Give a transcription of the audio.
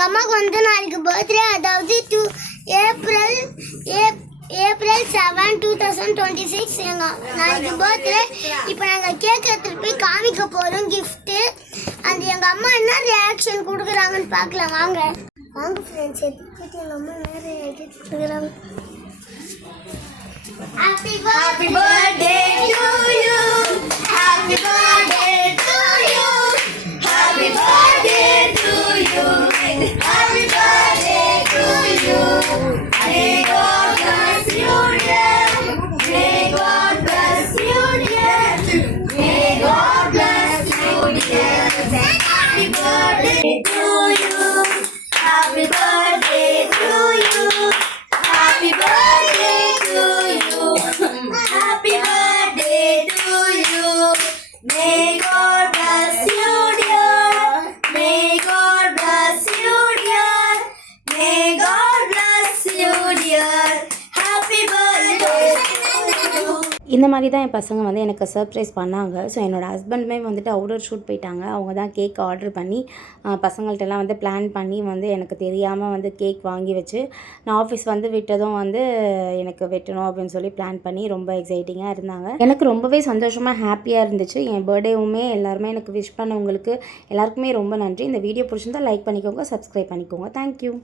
எங்கள் அம்மாவுக்கு வந்து நாளைக்கு பர்த்டே, அதாவது ஏப்ரல் 7, 2026 நாளைக்கு பர்த்டே. இப்போ நாங்கள் கேக் எடுத்துகிட்டு போய் காமிக்க போகிறோம் கிஃப்ட்டு. அது எங்கள் அம்மா என்ன ரியாக்ஷன் கொடுக்குறாங்கன்னு பார்க்கலாம். வாங்க ஃப்ரெண்ட்ஸ், எடுத்துக்கிட்டு எங்கள் அம்மா என்ன ரியாக்ஷன் கொடுக்குறாங்க. Happy birthday to you. Happy birthday to you. Happy birthday to you. Happy birthday to you. May God bless you, dear. May God bless you, dear. May God bless you, dear. Happy birthday to you. Happy birthday to you. Happy birthday to you. Happy birthday to you. May God bless you, dear. May God bless you, dear. May God bless you, dear. Happy birthday to you. இந்த மாதிரி தான் என் பசங்க வந்து எனக்கு surprise பண்ணாங்க. So என்னோடய ஹஸ்பண்டுமே வந்துட்டு outdoor shoot போயிட்டாங்க. அவங்க தான் கேக் ஆர்டர் பண்ணி பசங்கள்ட்டெல்லாம் வந்து பிளான் பண்ணி வந்து எனக்கு தெரியாமல் வந்து கேக் வாங்கி வச்சு நான் ஆஃபீஸ் வந்து விட்டதும் வந்து எனக்கு வெட்டணும் அப்படின்னு சொல்லி பிளான் பண்ணி ரொம்ப எக்ஸைட்டிங்காக இருந்தாங்க. எனக்கு ரொம்பவே சந்தோஷமாக ஹாப்பியாக இருந்துச்சு. என் பர்த்டேவுமே எல்லாருமே எனக்கு விஷ் பண்ணவங்களுக்கு எல்லாருக்குமே ரொம்ப நன்றி. இந்த வீடியோ பிடிச்சிருந்தா லைக் பண்ணிக்கோங்க, சப்ஸ்கிரைப் பண்ணிக்கோங்க. தேங்க்யூ.